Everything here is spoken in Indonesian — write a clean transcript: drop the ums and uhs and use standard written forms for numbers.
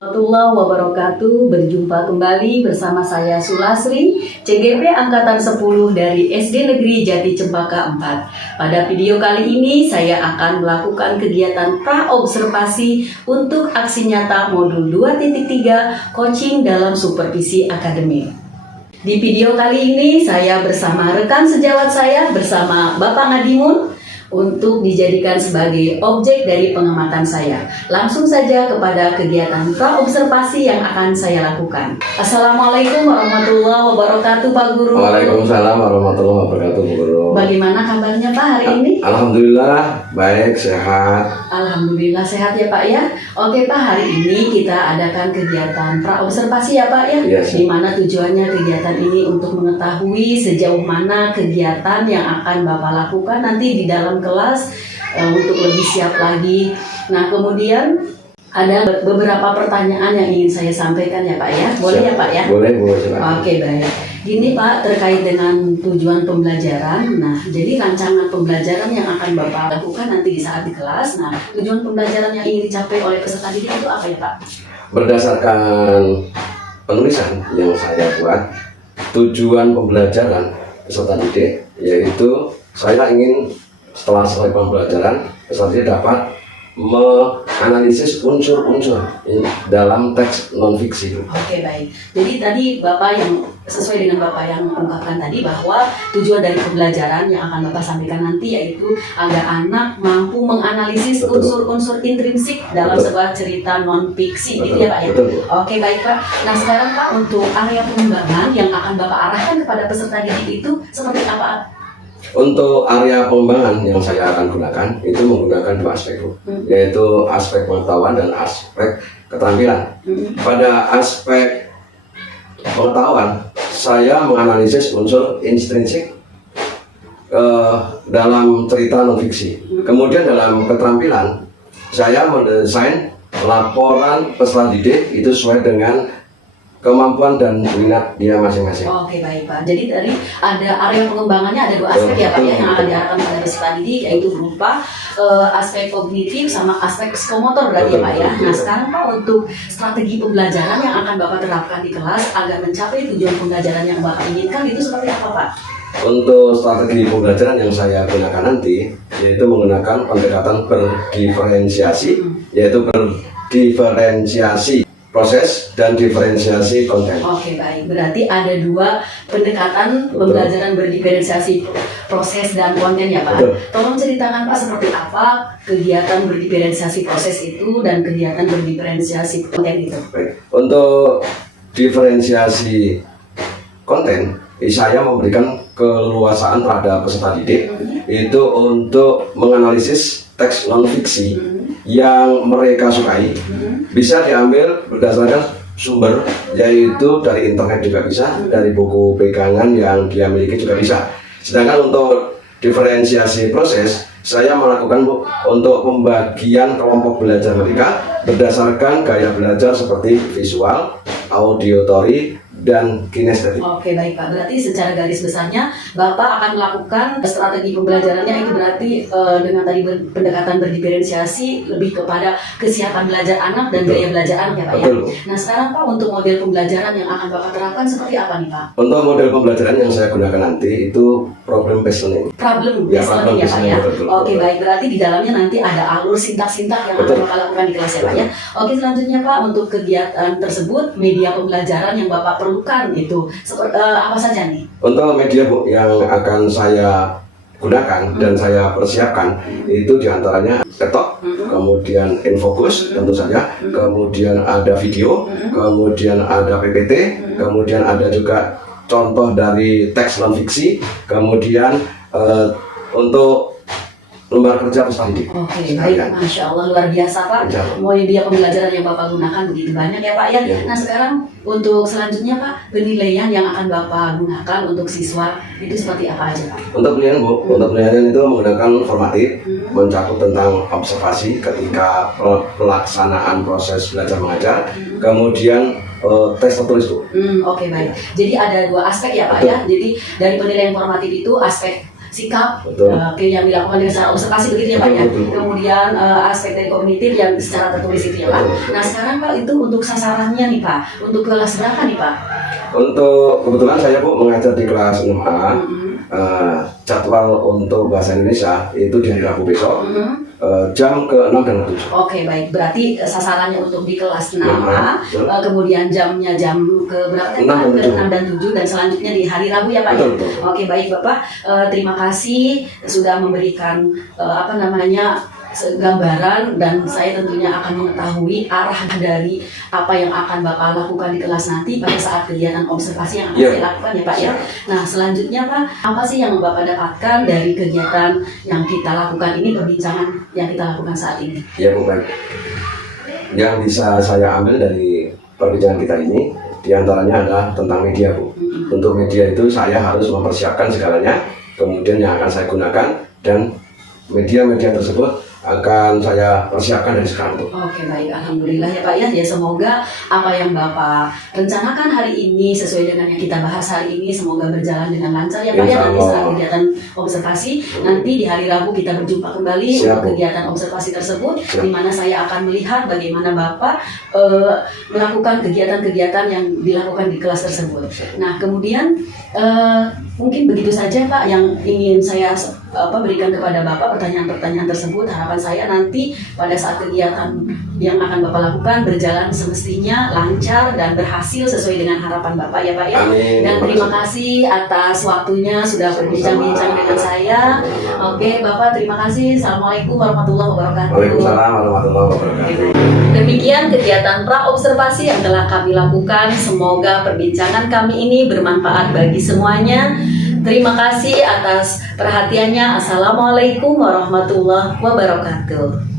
Warahmatullahi wabarakatuh. Berjumpa kembali bersama saya Sulasri, CGP Angkatan 10 dari SD Negeri Jati Cempaka 4. Pada video kali ini saya akan melakukan kegiatan praobservasi untuk aksi nyata modul 2.3 coaching dalam supervisi akademik. Di video kali ini saya bersama rekan sejawat saya bersama Bapak Ngadimun untuk dijadikan sebagai objek dari pengamatan saya. Langsung saja kepada kegiatan praobservasi yang akan saya lakukan. Assalamualaikum warahmatullahi wabarakatuh, Pak Guru. Waalaikumsalam warahmatullahi wabarakatuh, Bu Guru. Bagaimana kabarnya Pak hari ini? Alhamdulillah baik, sehat. Alhamdulillah sehat ya Pak ya. Oke Pak, hari ini kita adakan kegiatan praobservasi ya Pak ya. Yes. Di mana tujuannya kegiatan ini untuk mengetahui sejauh mana kegiatan yang akan Bapak lakukan nanti di dalam kelas untuk lebih siap lagi. Nah, kemudian ada beberapa pertanyaan yang ingin saya sampaikan ya Pak ya. Boleh ya Pak ya? Boleh, silakan. Oke, baik. Gini Pak, terkait dengan tujuan pembelajaran. Nah, jadi rancangan pembelajaran yang akan Bapak lakukan nanti di saat di kelas. Nah, tujuan pembelajaran yang ingin dicapai oleh peserta didik itu apa ya Pak? Berdasarkan penulisan yang saya buat, tujuan pembelajaran peserta didik yaitu saya ingin setelah selesai pembelajaran peserta didik dapat menganalisis unsur-unsur dalam teks non-fiksi. Oke, baik. Jadi tadi Bapak yang sesuai dengan Bapak yang ungkapkan tadi bahwa tujuan dari pembelajaran yang akan Bapak sampaikan nanti yaitu agar anak mampu menganalisis Betul. unsur-unsur intrinsik dalam Betul. sebuah cerita non-fiksi. Gitu Betul. ya Pak ya? Betul. Oke, baik Pak. Nah sekarang Pak, untuk area pengembangan yang akan Bapak arahkan kepada peserta didik itu seperti apa? Untuk area pengembangan yang saya akan gunakan itu menggunakan dua aspek, Bu. Yaitu aspek pengetahuan dan aspek keterampilan. Pada aspek pengetahuan, saya menganalisis unsur intrinsik dalam cerita non-fiksi. Kemudian dalam keterampilan, saya mendesain laporan peserta didik itu sesuai dengan kemampuan dan minat dia masing-masing. Oke, baik Pak. Jadi tadi ada area pengembangannya ada dua aspek ya Pak ya yang akan diarahkan pada peserta didik, yaitu berupa aspek kognitif sama aspek psikomotor berarti ya Pak ya. Nah sekarang Pak, untuk strategi pembelajaran yang akan Bapak terapkan di kelas agar mencapai tujuan pembelajaran yang Bapak inginkan itu seperti apa Pak? Untuk strategi pembelajaran yang saya gunakan nanti yaitu menggunakan pendekatan berdiferensiasi, yaitu berdiferensiasi proses dan diferensiasi konten. Oke, baik. Berarti ada dua pendekatan pembelajaran berdiferensiasi proses dan konten ya Pak. Betul. Tolong ceritakan Pak seperti apa kegiatan berdiferensiasi proses itu dan kegiatan berdiferensiasi konten itu. Baik. Untuk diferensiasi konten, saya memberikan keleluasaan terhadap peserta didik itu untuk menganalisis teks non-fiksi yang mereka sukai. Bisa diambil berdasarkan sumber, yaitu dari internet juga bisa, dari buku pegangan yang dia miliki juga bisa. Sedangkan untuk diferensiasi proses, saya melakukan untuk pembagian kelompok belajar mereka berdasarkan gaya belajar seperti visual, auditory, dan kinestetik. Oke, baik Pak. Berarti secara garis besarnya Bapak akan melakukan strategi pembelajarannya itu berarti dengan tadi pendekatan berdiferensiasi lebih kepada kesiapan belajar anak dan gaya belajar anak ya Pak ya. Betul. Nah sekarang Pak, untuk model pembelajaran yang akan Bapak terapkan seperti apa nih Pak? Untuk model pembelajaran yang saya gunakan nanti itu problem based learning. Problem Ya, based learning problem ya based Pak ya. learning, betul. Oke, baik. Berarti di dalamnya nanti ada alur sintak-sintak yang akan Betul. Bapak lakukan di kelas ya Pak ya. Oke, selanjutnya Pak, untuk kegiatan tersebut media pembelajaran yang Bapak perlukan itu apa saja nih? Untuk media, Bu, yang akan saya gunakan dan saya persiapkan itu diantaranya laptop, kemudian infocus tentu saja, kemudian ada video, kemudian ada PPT, kemudian ada juga contoh dari teks non-fiksi, kemudian untuk lembar kerja peserta didik. Oke, baik. Masya Allah, luar biasa Pak. Media pembelajaran yang Bapak gunakan begitu banyak ya Pak ya. Ya. Nah sekarang untuk selanjutnya Pak, penilaian yang akan Bapak gunakan untuk siswa itu seperti apa aja Pak? Untuk penilaian, Bu, untuk penilaian itu menggunakan formatif, mencakup tentang observasi ketika pelaksanaan proses belajar mengajar, kemudian tes tertulis, Bu. Oke, baik. Jadi ada dua aspek ya Pak ya. Jadi dari penilaian formatif itu aspek sikap Betul. yang dilakukan dengan secara observasi begitu ya Pak ya. Betul. Kemudian aspek dari kognitif yang secara tertulis itu ya Pak. Betul. Nah sekarang Pak itu untuk sasarannya nih Pak, untuk kelas berapa nih Pak? Untuk kebetulan saya Bu mengajar di kelas 6A. Jadwal untuk bahasa Indonesia itu di hari Rabu besok jam ke-6 dan ke-7. Oke baik, berarti sasarannya untuk di kelas 6A, kemudian jamnya jam ke berapa tadi Pak? Ke 6 dan 7 dan selanjutnya di hari Rabu ya Pak ya? Betul. Oke baik Bapak, terima kasih sudah memberikan gambaran, dan saya tentunya akan mengetahui arah dari apa yang akan Bapak lakukan di kelas nanti pada saat kegiatan observasi yang akan saya lakukan ya Pak ya. Nah selanjutnya Pak, apa sih yang Bapak dapatkan dari kegiatan yang kita lakukan ini, perbincangan yang kita lakukan saat ini? Ya Bu, baik. Yang bisa saya ambil dari perbincangan kita ini diantaranya adalah tentang media Bu. Untuk media itu saya harus mempersiapkan segalanya, kemudian yang akan saya gunakan, dan media-media tersebut akan saya persiapkan dari sekarang. Oke baik, alhamdulillah ya Pak ya. Ya semoga apa yang Bapak rencanakan hari ini sesuai dengan yang kita bahas hari ini semoga berjalan dengan lancar ya Pak ya. Nanti saat kegiatan observasi nanti di hari Rabu kita berjumpa kembali untuk kegiatan observasi tersebut, di mana saya akan melihat bagaimana Bapak melakukan kegiatan-kegiatan yang dilakukan di kelas tersebut. Nah kemudian mungkin begitu saja Pak yang ingin saya berikan kepada Bapak, pertanyaan-pertanyaan tersebut. Harapan saya nanti pada saat kegiatan yang akan Bapak lakukan berjalan semestinya lancar dan berhasil sesuai dengan harapan Bapak ya Pak ya. Amin. Dan terima kasih atas waktunya sudah berbincang-bincang dengan saya. Oke Bapak, terima kasih. Assalamualaikum warahmatullahi wabarakatuh. Waalaikumsalam warahmatullahi wabarakatuh. Demikian kegiatan pra-observasi yang telah kami lakukan. Semoga perbincangan kami ini bermanfaat bagi semuanya. Terima kasih atas perhatiannya. Assalamualaikum warahmatullahi wabarakatuh.